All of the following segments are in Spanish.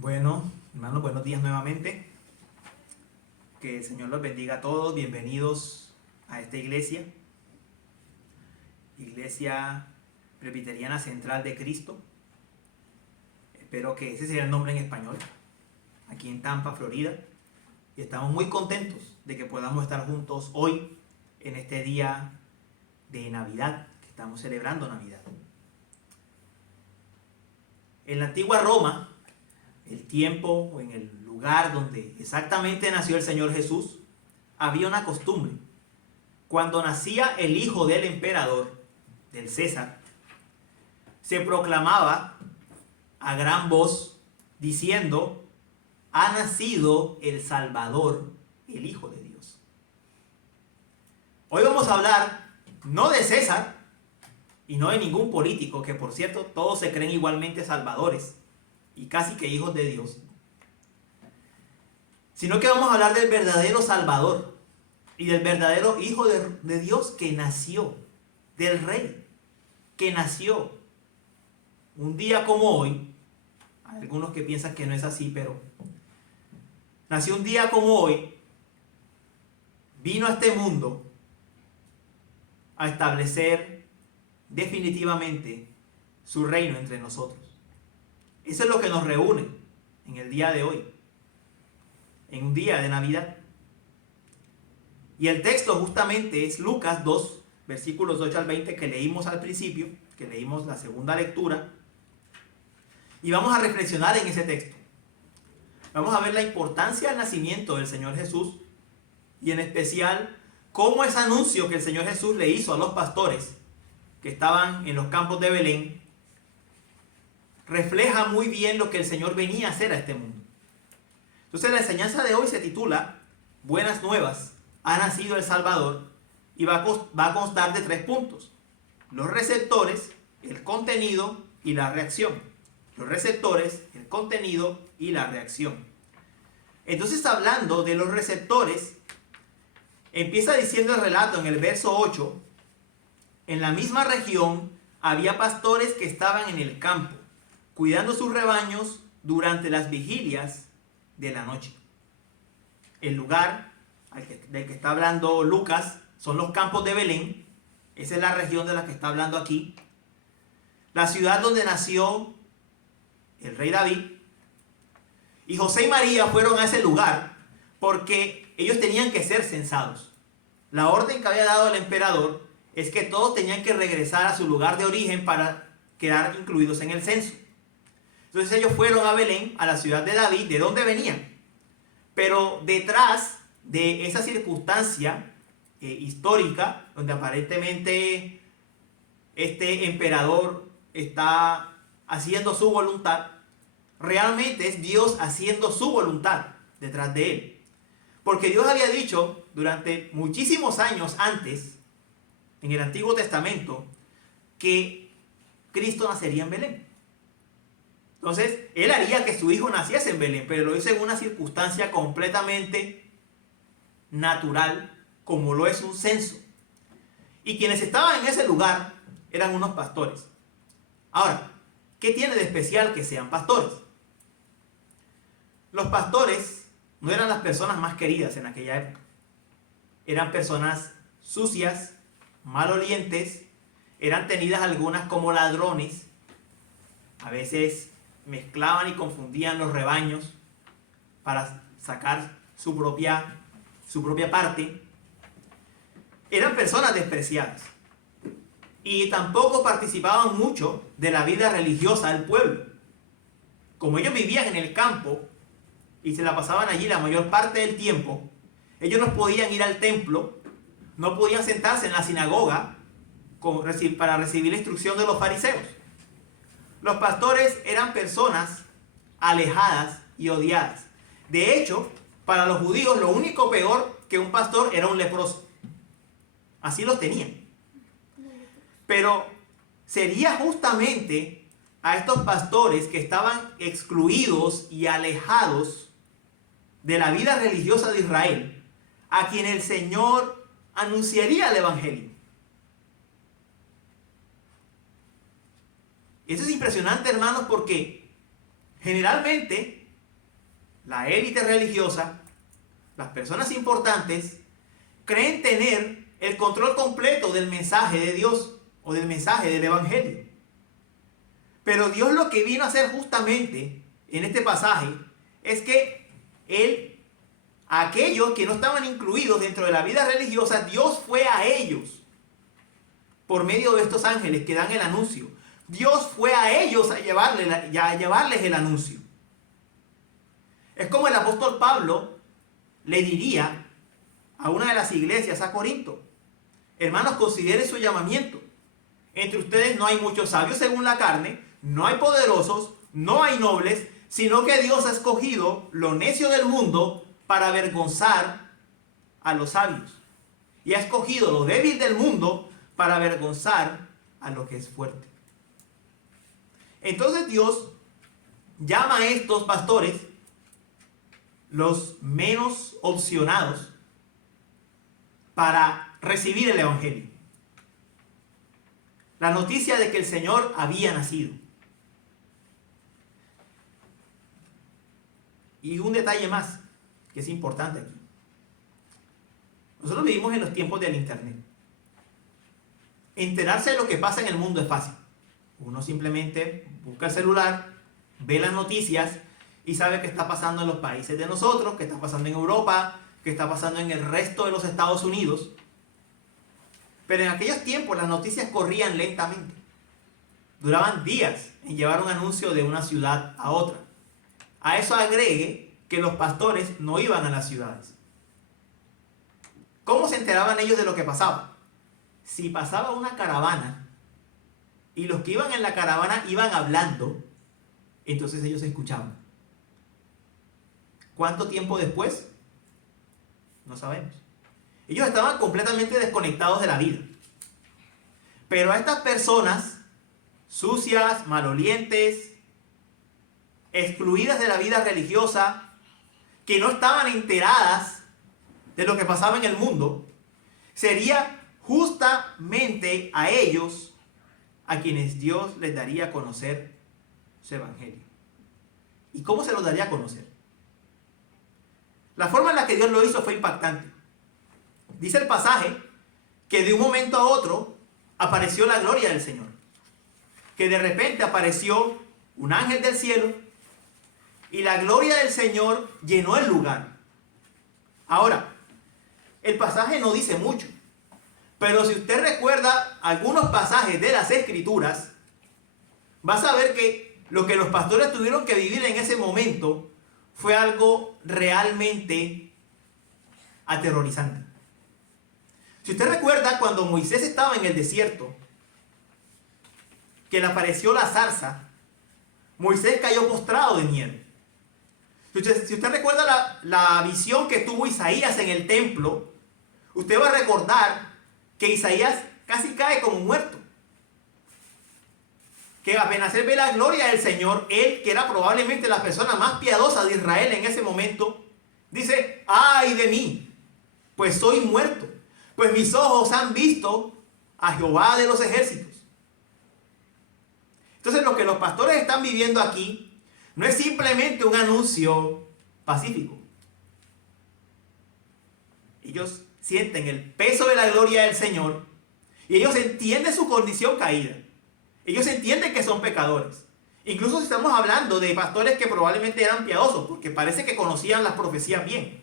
Bueno, hermanos, buenos días nuevamente. Que el Señor los bendiga a todos. Bienvenidos a esta iglesia. Iglesia Presbiteriana Central de Cristo. Espero que ese sea el nombre en español. Aquí en Tampa, Florida. Y estamos muy contentos de que podamos estar juntos hoy en este día de Navidad, que estamos celebrando Navidad. En la antigua Roma, el tiempo o en el lugar donde exactamente nació el Señor Jesús, había una costumbre. Cuando nacía el hijo del emperador, del César, se proclamaba a gran voz diciendo: ha nacido el Salvador, el Hijo de Dios. Hoy vamos a hablar no de César y no de ningún político, que por cierto todos se creen igualmente salvadores y casi que hijos de Dios, sino que vamos a hablar del verdadero Salvador y del verdadero Hijo de Dios que nació, del Rey que nació un día como hoy. Hay algunos que piensan que no es así, pero nació un día como hoy, vino a este mundo a establecer definitivamente su reino entre nosotros. Eso es lo que nos reúne en el día de hoy, en un día de Navidad. Y el texto justamente es Lucas 2, versículos 8 al 20, que leímos al principio, que leímos la segunda lectura. Y vamos a reflexionar en ese texto. Vamos a ver la importancia del nacimiento del Señor Jesús y en especial cómo ese anuncio que el Señor Jesús le hizo a los pastores que estaban en los campos de Belén refleja muy bien lo que el Señor venía a hacer a este mundo. Entonces la enseñanza de hoy se titula Buenas Nuevas, ha nacido el Salvador, y va a constar de 3 puntos: los receptores, el contenido y la reacción. Los receptores, el contenido y la reacción. Entonces, hablando de los receptores, empieza diciendo el relato en el verso 8: en la misma región había pastores que estaban en el campo, cuidando sus rebaños durante las vigilias de la noche. El lugar del que está hablando Lucas son los campos de Belén. Esa es la región de la que está hablando aquí. La ciudad donde nació el rey David. Y José y María fueron a ese lugar porque ellos tenían que ser censados. La orden que había dado el emperador es que todos tenían que regresar a su lugar de origen para quedar incluidos en el censo. Entonces ellos fueron a Belén, a la ciudad de David, de donde venían. Pero detrás de esa circunstancia histórica, donde aparentemente este emperador está haciendo su voluntad, realmente es Dios haciendo su voluntad detrás de él. Porque Dios había dicho durante muchísimos años antes, en el Antiguo Testamento, que Cristo nacería en Belén. Entonces, él haría que su hijo naciese en Belén, pero lo hizo en una circunstancia completamente natural, como lo es un censo. Y quienes estaban en ese lugar eran unos pastores. Ahora, ¿qué tiene de especial que sean pastores? Los pastores no eran las personas más queridas en aquella época. Eran personas sucias, malolientes, eran tenidas algunas como ladrones. A veces mezclaban y confundían los rebaños para sacar su propia parte. Eran personas despreciadas y tampoco participaban mucho de la vida religiosa del pueblo. Como ellos vivían en el campo y se la pasaban allí la mayor parte del tiempo, ellos no podían ir al templo, no podían sentarse en la sinagoga para recibir la instrucción de los fariseos. Los pastores eran personas alejadas y odiadas. De hecho, para los judíos lo único peor que un pastor era un leproso. Así los tenían. Pero sería justamente a estos pastores que estaban excluidos y alejados de la vida religiosa de Israel a quien el Señor anunciaría el evangelio. Eso es impresionante, hermanos, porque generalmente la élite religiosa, las personas importantes, creen tener el control completo del mensaje de Dios o del mensaje del Evangelio. Pero Dios lo que vino a hacer justamente en este pasaje es que aquellos que no estaban incluidos dentro de la vida religiosa, Dios fue a ellos por medio de estos ángeles que dan el anuncio. Dios fue a ellos a llevarles el anuncio. Es como el apóstol Pablo le diría a una de las iglesias a Corinto: hermanos, consideren su llamamiento. Entre ustedes no hay muchos sabios según la carne, no hay poderosos, no hay nobles, sino que Dios ha escogido lo necio del mundo para avergonzar a los sabios. Y ha escogido lo débil del mundo para avergonzar a lo que es fuerte. Entonces Dios llama a estos pastores los menos opcionados para recibir el Evangelio. La noticia de que el Señor había nacido. Y un detalle más que es importante aquí. Nosotros vivimos en los tiempos del Internet. Enterarse de lo que pasa en el mundo es fácil. Uno simplemente busca el celular, ve las noticias y sabe qué está pasando en los países de nosotros, qué está pasando en Europa, qué está pasando en el resto de los Estados Unidos. Pero en aquellos tiempos las noticias corrían lentamente. Duraban días en llevar un anuncio de una ciudad a otra. A eso agregue que los pastores no iban a las ciudades. ¿Cómo se enteraban ellos de lo que pasaba? Si pasaba una caravana y los que iban en la caravana iban hablando, entonces ellos escuchaban. ¿Cuánto tiempo después? No sabemos. Ellos estaban completamente desconectados de la vida. Pero a estas personas sucias, malolientes, excluidas de la vida religiosa, que no estaban enteradas de lo que pasaba en el mundo, sería justamente a ellos a quienes Dios les daría a conocer su evangelio. ¿Y cómo se los daría a conocer? La forma en la que Dios lo hizo fue impactante. Dice el pasaje que de un momento a otro apareció la gloria del Señor. Que de repente apareció un ángel del cielo y la gloria del Señor llenó el lugar. Ahora, el pasaje no dice mucho, pero si usted recuerda algunos pasajes de las Escrituras, va a saber que lo que los pastores tuvieron que vivir en ese momento fue algo realmente aterrorizante. Si usted recuerda cuando Moisés estaba en el desierto, que le apareció la zarza, Moisés cayó postrado de miedo. Si usted recuerda la visión que tuvo Isaías en el templo, usted va a recordar que Isaías casi cae como muerto. Que apenas él ve la gloria del Señor, él, que era probablemente la persona más piadosa de Israel en ese momento, dice: ¡ay de mí! Pues soy muerto, pues mis ojos han visto a Jehová de los ejércitos. Entonces lo que los pastores están viviendo aquí no es simplemente un anuncio pacífico. Ellos sienten el peso de la gloria del Señor y ellos entienden su condición caída. Ellos entienden que son pecadores. Incluso si estamos hablando de pastores que probablemente eran piadosos, porque parece que conocían las profecías bien.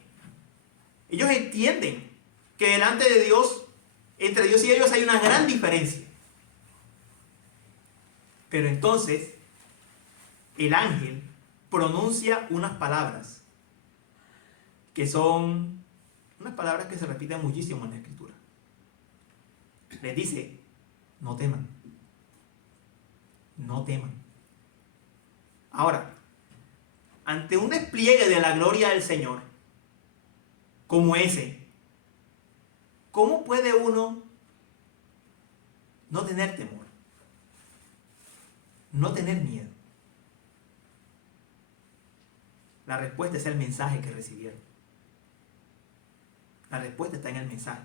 Ellos entienden que delante de Dios, entre Dios y ellos hay una gran diferencia. Pero entonces, el ángel pronuncia unas palabras que son unas palabras que se repiten muchísimo en la Escritura. Les dice: no teman. No teman. Ahora, ante un despliegue de la gloria del Señor como ese, ¿cómo puede uno no tener temor? No tener miedo. La respuesta es el mensaje que recibieron. La respuesta está en el mensaje.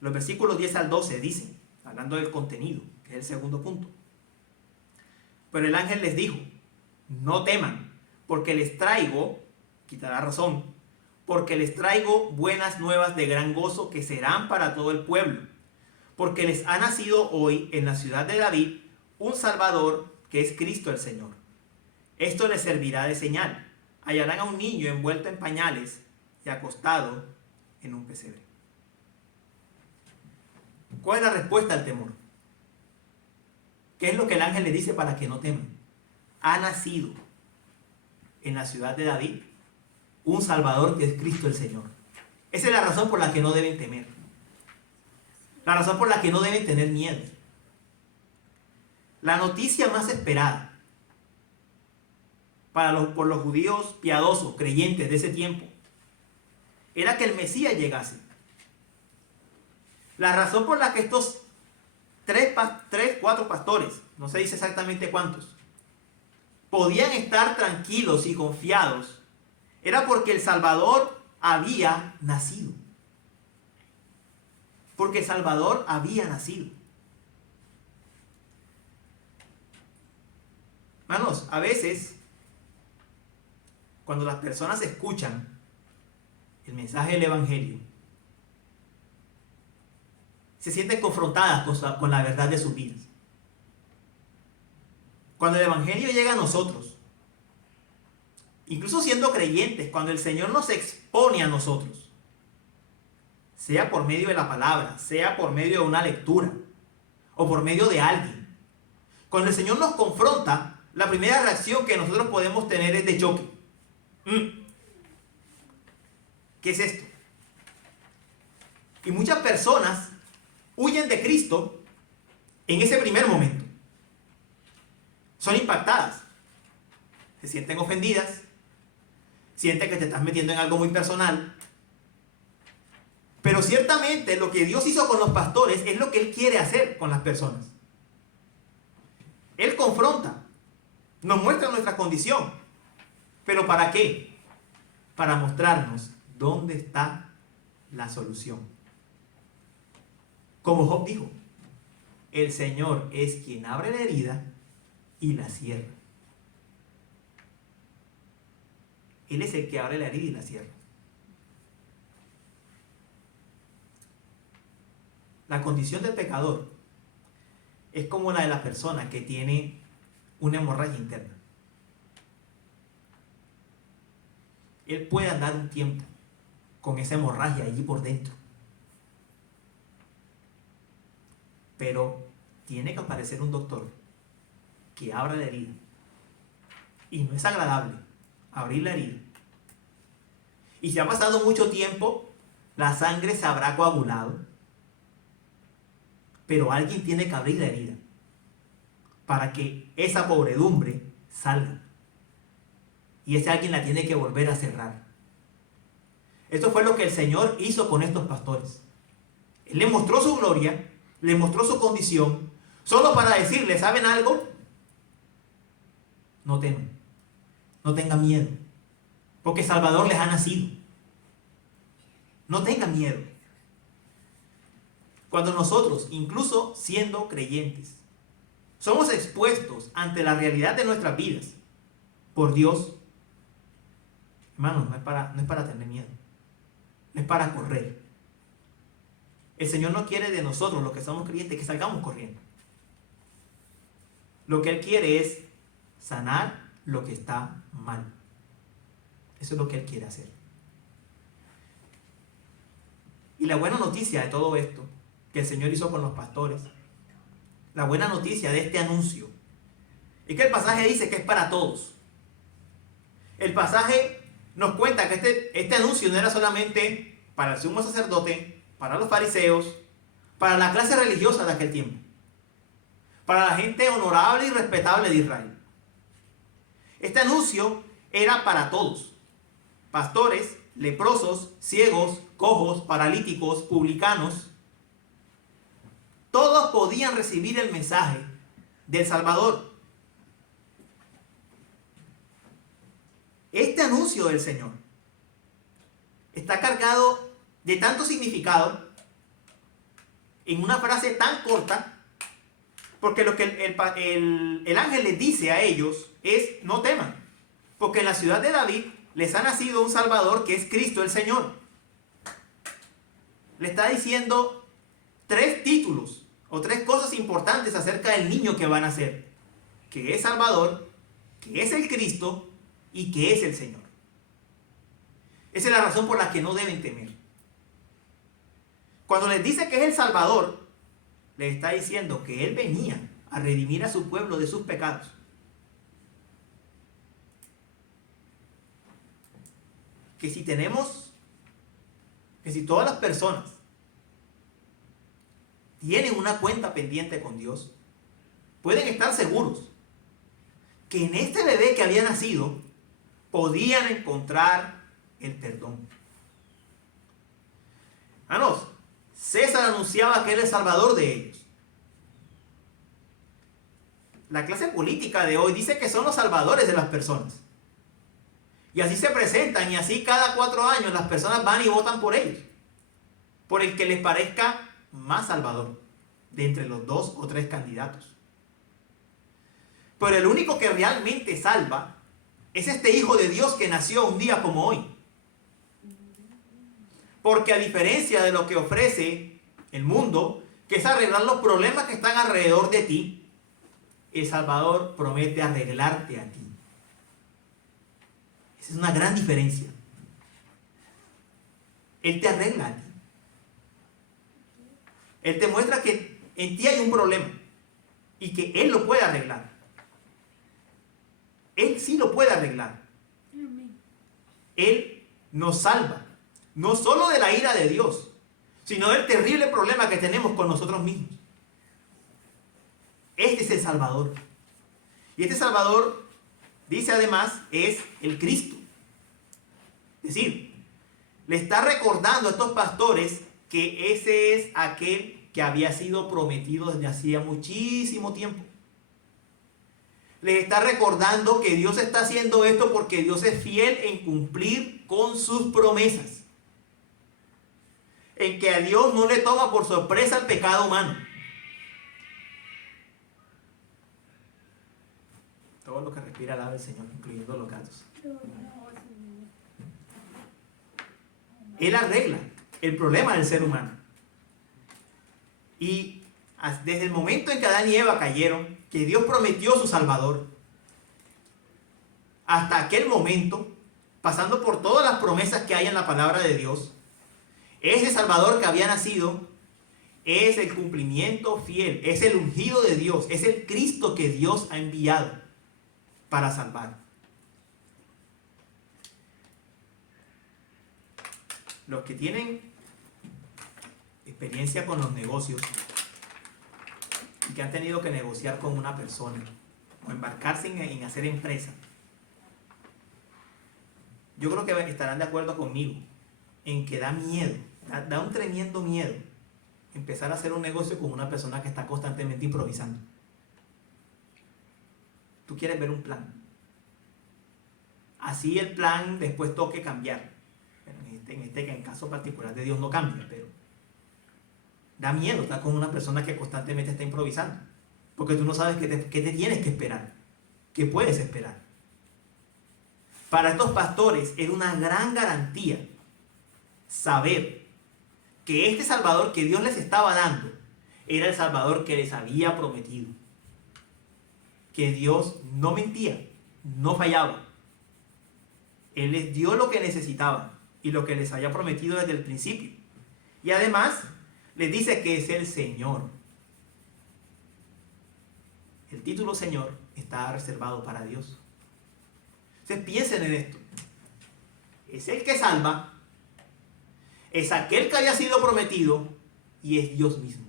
Los versículos 10 al 12 dicen, hablando del contenido, que es el segundo punto: pero el ángel les dijo: no teman, porque les traigo, quitará razón, porque les traigo buenas nuevas de gran gozo que serán para todo el pueblo, porque les ha nacido hoy en la ciudad de David un Salvador que es Cristo el Señor. Esto les servirá de señal. Hallarán a un niño envuelto en pañales y acostado en un pesebre. ¿Cuál es la respuesta al temor? ¿Qué es lo que el ángel le dice para que no teman? Ha nacido en la ciudad de David un Salvador que es Cristo el Señor. Esa es la razón por la que no deben temer. La razón por la que no deben tener miedo. La noticia más esperada por los judíos piadosos, creyentes de ese tiempo, era que el Mesías llegase. La razón por la que estos 4 pastores, no se dice exactamente cuántos, podían estar tranquilos y confiados, era porque el Salvador había nacido. Porque el Salvador había nacido. Hermanos, a veces, cuando las personas escuchan el mensaje del Evangelio, se sienten confrontadas con la verdad de sus vidas. Cuando el Evangelio llega a nosotros, incluso siendo creyentes, cuando el Señor nos expone a nosotros, sea por medio de la palabra, sea por medio de una lectura, o por medio de alguien, cuando el Señor nos confronta, la primera reacción que nosotros podemos tener es de choque. ¿Qué es esto? Y muchas personas huyen de Cristo en ese primer momento. Son impactadas. Se sienten ofendidas. Sienten que te estás metiendo en algo muy personal. Pero ciertamente lo que Dios hizo con los pastores es lo que Él quiere hacer con las personas. Él confronta. Nos muestra nuestra condición. ¿Pero para qué? Para mostrarnos dónde está la solución. Como Job dijo, el Señor es quien abre la herida y la cierra. Él es el que abre la herida y la cierra. La condición del pecador es como la de la persona que tiene una hemorragia interna. Él puede andar un tiempo con esa hemorragia allí por dentro, pero tiene que aparecer un doctor que abra la herida. Y no es agradable abrir la herida. Y si ha pasado mucho tiempo, la sangre se habrá coagulado, pero alguien tiene que abrir la herida para que esa podredumbre salga. Y ese alguien la tiene que volver a cerrar. Esto fue lo que el Señor hizo con estos pastores. Él les mostró su gloria, les mostró su condición, solo para decirles, ¿saben algo? No teman, no tengan miedo, porque Salvador les ha nacido. No tengan miedo. Cuando nosotros, incluso siendo creyentes, somos expuestos ante la realidad de nuestras vidas por Dios, hermanos, no es para tener miedo, no es para correr. El Señor no quiere de nosotros, los que somos creyentes, que salgamos corriendo. Lo que Él quiere es sanar lo que está mal. Eso es lo que Él quiere hacer. Y la buena noticia de todo esto que el Señor hizo con los pastores, la buena noticia de este anuncio, es que el pasaje dice que es para todos. El pasaje nos cuenta que este anuncio no era solamente para el sumo sacerdote, para los fariseos, para la clase religiosa de aquel tiempo, para la gente honorable y respetable de Israel. Este anuncio era para todos: pastores, leprosos, ciegos, cojos, paralíticos, publicanos. Todos podían recibir el mensaje del Salvador. Este anuncio del Señor está cargado de tanto significado en una frase tan corta, porque lo que el ángel les dice a ellos es: no teman, Porque en la ciudad de David les ha nacido un Salvador que es Cristo el Señor. Le está diciendo 3 títulos o 3 cosas importantes acerca del niño que va a nacer. Que es Salvador, que es el Cristo y que es el Señor. Esa es la razón por la que no deben temer. Cuando les dice que es el Salvador, les está diciendo que Él venía a redimir a su pueblo de sus pecados. Que si todas las personas tienen una cuenta pendiente con Dios, pueden estar seguros que en este bebé que había nacido podían encontrar el perdón. Hermanos, César anunciaba que era el salvador de ellos. La clase política de hoy dice que son los salvadores de las personas. Y así se presentan, y así cada 4 años las personas van y votan por ellos. Por el que les parezca más salvador de entre los 2 o 3 candidatos. Pero el único que realmente salva es este Hijo de Dios que nació un día como hoy. Porque a diferencia de lo que ofrece el mundo, que es arreglar los problemas que están alrededor de ti, el Salvador promete arreglarte a ti. Esa es una gran diferencia. Él te arregla a ti. Él te muestra que en ti hay un problema y que Él lo puede arreglar. Él sí lo puede arreglar. Él nos salva, no solo de la ira de Dios, sino del terrible problema que tenemos con nosotros mismos. Este es el Salvador. Y este Salvador, dice además, es el Cristo. Es decir, le está recordando a estos pastores que ese es aquel que había sido prometido desde hacía muchísimo tiempo. Les está recordando que Dios está haciendo esto porque Dios es fiel en cumplir con sus promesas. En que a Dios no le toma por sorpresa el pecado humano. Todo lo que respira alaba al Señor, incluyendo los gatos. Él arregla el problema del ser humano. Y desde el momento en que Adán y Eva cayeron, que Dios prometió su Salvador, hasta aquel momento, pasando por todas las promesas que hay en la palabra de Dios, ese Salvador que había nacido es el cumplimiento fiel, es el ungido de Dios, es el Cristo que Dios ha enviado para salvar. Los que tienen experiencia con los negocios y que han tenido que negociar con una persona o embarcarse en hacer empresa, yo creo que estarán de acuerdo conmigo en que da miedo, da un tremendo miedo empezar a hacer un negocio con una persona que está constantemente improvisando. Tú quieres ver un plan. Así el plan después toque cambiar. En caso particular de Dios no cambia, pero da miedo estar con una persona que constantemente está improvisando. Porque tú no sabes qué te tienes que esperar, qué puedes esperar. Para estos pastores era una gran garantía saber que este Salvador que Dios les estaba dando era el Salvador que les había prometido. Que Dios no mentía, no fallaba. Él les dio lo que necesitaban y lo que les había prometido desde el principio. Y además les dice que es el Señor. El título Señor está reservado para Dios. Entonces piensen en esto. Es el que salva, es aquel que había sido prometido y es Dios mismo.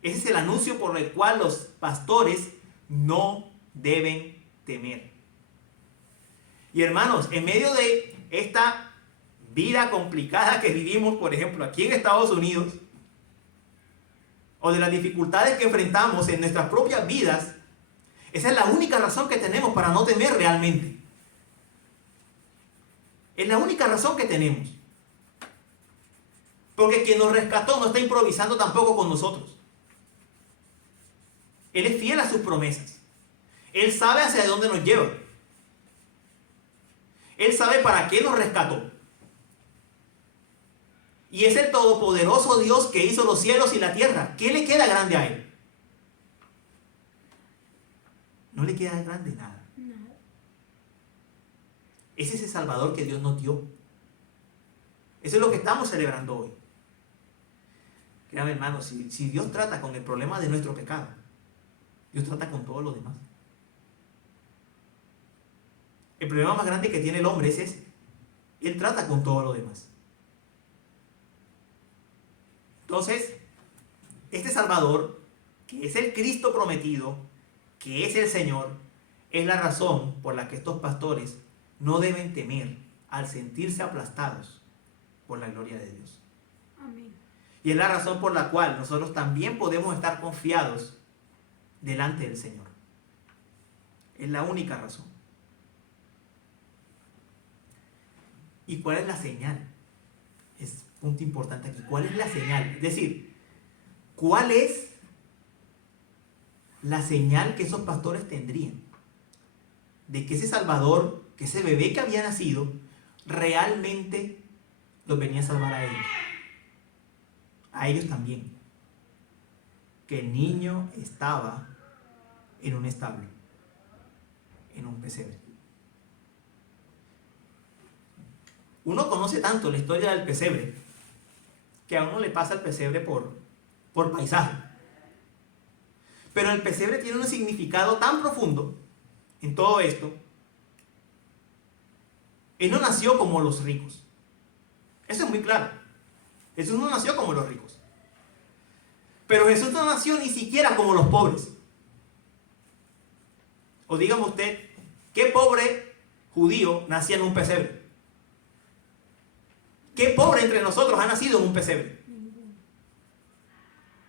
Ese es el anuncio por el cual los pastores no deben temer. Y hermanos, en medio de esta vida complicada que vivimos, por ejemplo, aquí en Estados Unidos, o de las dificultades que enfrentamos en nuestras propias vidas, esa es la única razón que tenemos para no temer realmente. Es la única razón que tenemos. Porque quien nos rescató no está improvisando tampoco con nosotros. Él es fiel a sus promesas. Él sabe hacia dónde nos lleva. Él sabe para qué nos rescató. Y es el todopoderoso Dios que hizo los cielos y la tierra. ¿Qué le queda grande a Él? No le queda grande nada. Es ese Salvador que Dios nos dio. Eso es lo que estamos celebrando hoy. Créame, hermano, si Dios trata con el problema de nuestro pecado, Dios trata con todo lo demás. El problema más grande que tiene el hombre es ese. Él trata con todo lo demás. Entonces, este Salvador, que es el Cristo prometido, que es el Señor, es la razón por la que estos pastores no deben temer al sentirse aplastados por la gloria de Dios. Amén. Y es la razón por la cual nosotros también podemos estar confiados delante del Señor. Es la única razón. ¿Y cuál es la señal? Es punto importante aquí. ¿Cuál es la señal? Es decir, ¿cuál es la señal que esos pastores tendrían de que ese Salvador, que ese bebé que había nacido, realmente los venía a salvar a ellos? A ellos también. Que el niño estaba en un establo, en un pesebre. Uno conoce tanto la historia del pesebre que a uno le pasa el pesebre por paisaje. Pero el pesebre tiene un significado tan profundo en todo esto. Él no nació como los ricos. Eso es muy claro. Jesús no nació como los ricos. Pero Jesús no nació ni siquiera como los pobres. O dígame usted, ¿qué pobre judío nacía en un pesebre? ¿Qué pobre entre nosotros ha nacido en un pesebre?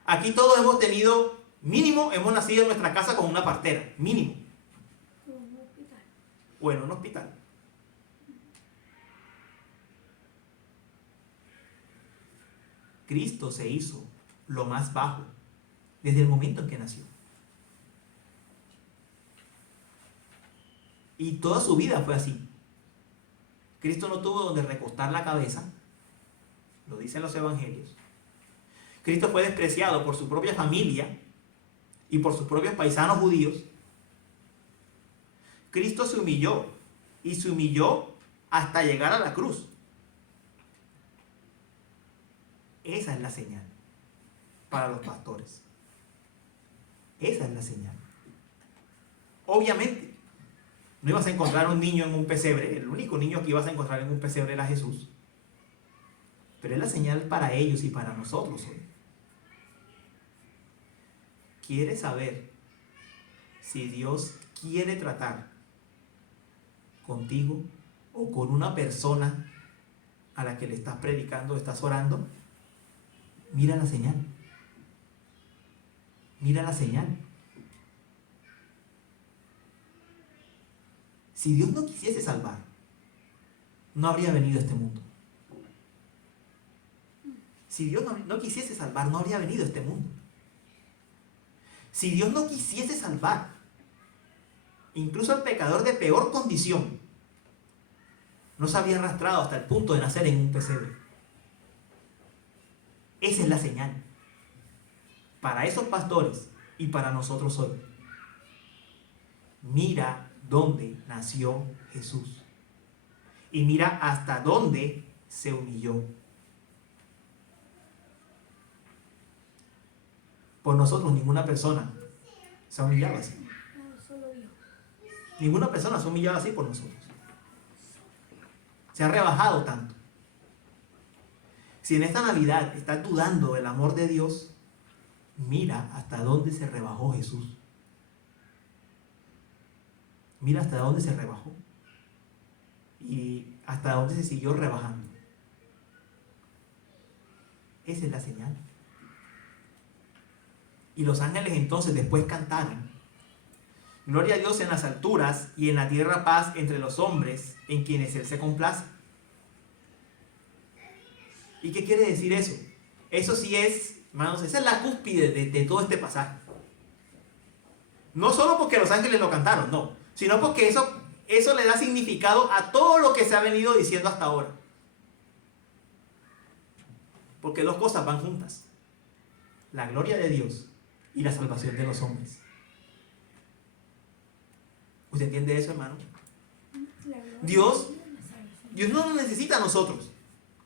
Aquí todos hemos tenido, mínimo, hemos nacido en nuestra casa con una partera, mínimo. O en un hospital. Cristo se hizo lo más bajo desde el momento en que nació. Y toda su vida fue así. Cristo no tuvo donde recostar la cabeza, lo dicen los evangelios. Cristo fue despreciado por su propia familia y por sus propios paisanos judíos. Cristo se humilló y se humilló hasta llegar a la cruz. Esa es la señal para los pastores. Esa es la señal. Obviamente, no ibas a encontrar un niño en un pesebre. El único niño que ibas a encontrar en un pesebre era Jesús. Pero es la señal para ellos y para nosotros hoy. ¿Quieres saber si Dios quiere tratar contigo o con una persona a la que le estás predicando, estás orando? Mira la señal. Mira la señal. Si Dios no quisiese salvar, no habría venido a este mundo. Si Dios no quisiese salvar, no habría venido a este mundo. Si Dios no quisiese salvar, incluso al pecador de peor condición, no se habría arrastrado hasta el punto de nacer en un pesebre. Esa es la señal para esos pastores y para nosotros hoy. Mira dónde nació Jesús y mira hasta dónde se humilló. Por nosotros ninguna persona se ha humillado así. Ninguna persona se ha humillado así por nosotros. Se ha rebajado tanto. Si en esta Navidad estás dudando del amor de Dios, mira hasta dónde se rebajó Jesús. Mira hasta dónde se rebajó. Y hasta dónde se siguió rebajando. Esa es la señal. Y los ángeles entonces después cantaron: gloria a Dios en las alturas y en la tierra paz entre los hombres en quienes Él se complace. ¿Y qué quiere decir eso? Eso sí es, hermanos, esa es la cúspide de todo este pasaje. No solo porque los ángeles lo cantaron, no, sino porque eso eso le da significado a todo lo que se ha venido diciendo hasta ahora. Porque dos cosas van juntas: la gloria de Dios y la salvación de los hombres. ¿Usted entiende eso, hermano? Dios no nos necesita a nosotros.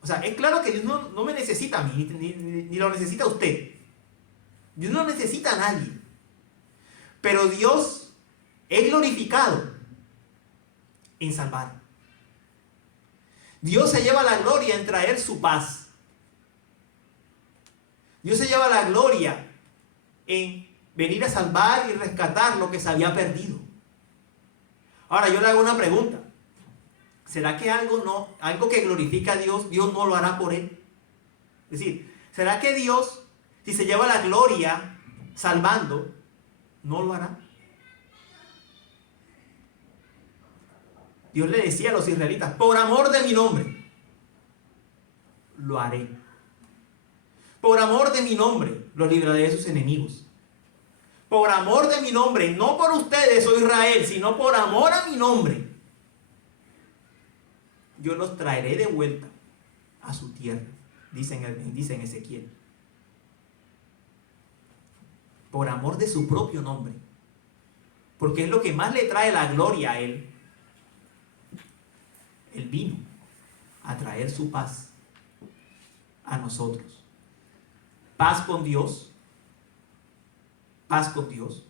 O sea, es claro que Dios no me necesita a mí, ni lo necesita a usted. Dios no necesita a nadie. Pero Dios es glorificado en salvar. Dios se lleva la gloria en traer su paz. Dios se lleva la gloria en venir a salvar y rescatar lo que se había perdido. Ahora yo le hago una pregunta. ¿Será que algo que glorifica a Dios, Dios no lo hará por él? Es decir, ¿será que Dios, si se lleva la gloria salvando, no lo hará? Dios le decía a los israelitas: por amor de mi nombre, lo haré. Por amor de mi nombre, los libraré de sus enemigos. Por amor de mi nombre, no por ustedes, oh Israel, sino por amor a mi nombre, yo los traeré de vuelta a su tierra, dice en Ezequiel. Por amor de su propio nombre, porque es lo que más le trae la gloria a él. Él vino a traer su paz a nosotros. Paz con Dios. Paz con Dios.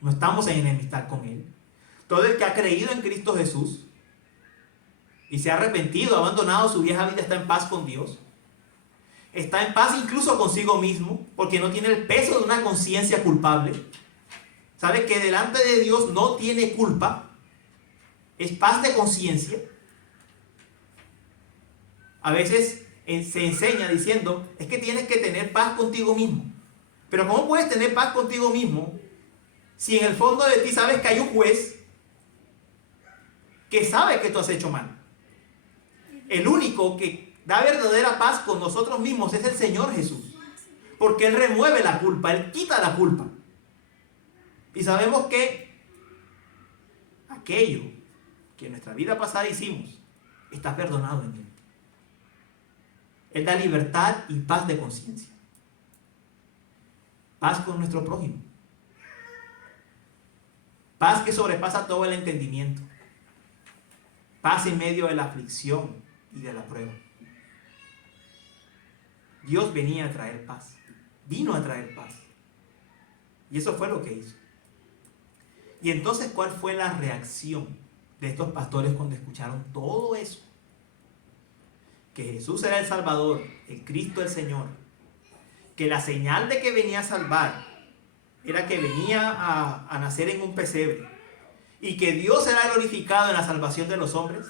No estamos en enemistad con Él. Todo el que ha creído en Cristo Jesús y se ha arrepentido, ha abandonado su vieja vida, está en paz con Dios. Está en paz incluso consigo mismo, porque no tiene el peso de una conciencia culpable. Sabe que delante de Dios no tiene culpa. Es paz de conciencia. A veces se enseña diciendo: es que tienes que tener paz contigo mismo. Pero ¿cómo puedes tener paz contigo mismo si en el fondo de ti sabes que hay un juez que sabe que tú has hecho mal? El único que da verdadera paz con nosotros mismos es el Señor Jesús, porque Él remueve la culpa, Él quita la culpa. Y sabemos que aquello que en nuestra vida pasada hicimos está perdonado en Él. Él da libertad y paz de conciencia. Paz con nuestro prójimo. Paz que sobrepasa todo el entendimiento. Paz en medio de la aflicción y de la prueba. Dios venía a traer paz. Vino a traer paz. Y eso fue lo que hizo. Y entonces, ¿cuál fue la reacción de estos pastores cuando escucharon todo eso? Que Jesús era el Salvador, el Cristo el Señor, que la señal de que venía a salvar era que venía a nacer en un pesebre y que Dios era glorificado en la salvación de los hombres.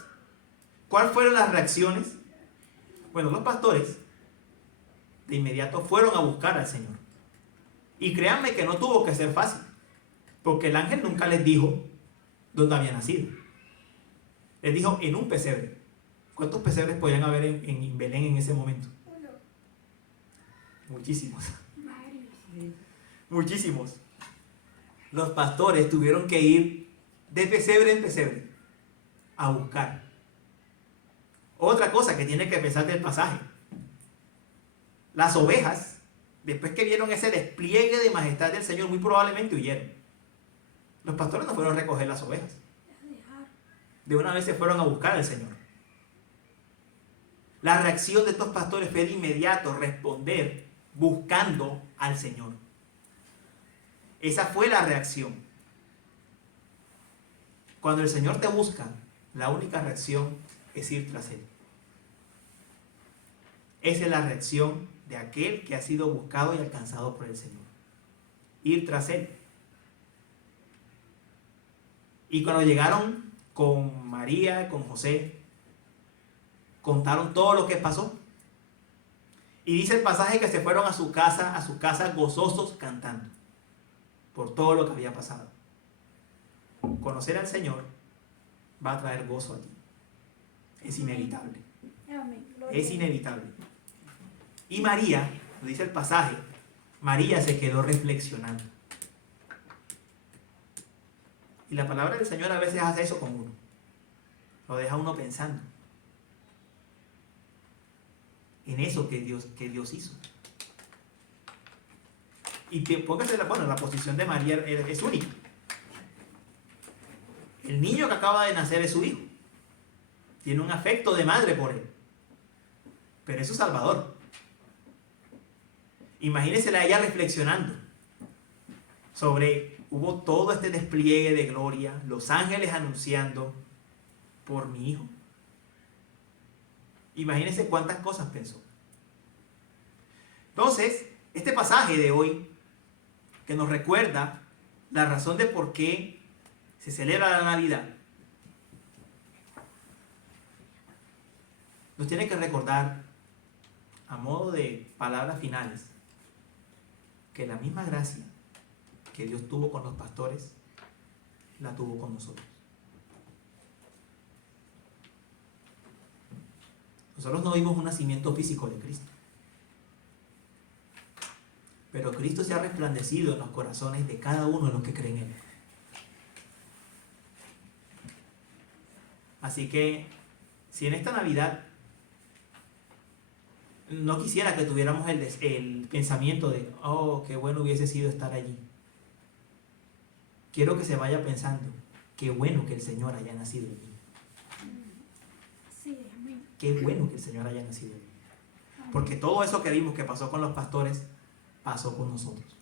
¿Cuáles fueron las reacciones? Bueno, los pastores de inmediato fueron a buscar al Señor. Y créanme que no tuvo que ser fácil, porque el ángel nunca les dijo dónde había nacido. Les dijo: en un pesebre. ¿Cuántos pesebres podían haber en Belén en ese momento? Muchísimos. Muchísimos. Los pastores tuvieron que ir de pesebre en pesebre a buscar. Otra cosa que tiene que pensar del pasaje: las ovejas, después que vieron ese despliegue de majestad del Señor, muy probablemente huyeron. Los pastores no fueron a recoger las ovejas. De una vez se fueron a buscar al Señor. La reacción de estos pastores fue de inmediato responder buscando al Señor. Esa fue la reacción. Cuando el Señor te busca, la única reacción es ir tras Él. Esa es la reacción de aquel que ha sido buscado y alcanzado por el Señor. Ir tras Él. Y cuando llegaron con María, con José, contaron todo lo que pasó. Y dice el pasaje que se fueron a su casa gozosos cantando por todo lo que había pasado. Conocer al Señor va a traer gozo a ti. Es inevitable. Es inevitable. Y María, lo dice el pasaje, María se quedó reflexionando. Y la palabra del Señor a veces hace eso con uno. Lo deja uno pensando en eso que Dios hizo. Y póngase la posición de María es única. El niño que acaba de nacer es su hijo. Tiene un afecto de madre por él. Pero es su Salvador. Imagínensela a ella reflexionando sobre, hubo todo este despliegue de gloria, los ángeles anunciando por mi hijo. Imagínense cuántas cosas pensó. Entonces, este pasaje de hoy, que nos recuerda la razón de por qué se celebra la Navidad, nos tiene que recordar, a modo de palabras finales, que la misma gracia que Dios tuvo con los pastores, la tuvo con nosotros. Nosotros no vimos un nacimiento físico de Cristo, pero Cristo se ha resplandecido en los corazones de cada uno de los que creen en Él. Así que, si en esta Navidad no quisiera que tuviéramos el pensamiento de, oh, qué bueno hubiese sido estar allí. Quiero que se vaya pensando, qué bueno que el Señor haya nacido allí. Sí, amén. Qué bueno que el Señor haya nacido allí. Porque todo eso que vimos que pasó con los pastores, pasó con nosotros.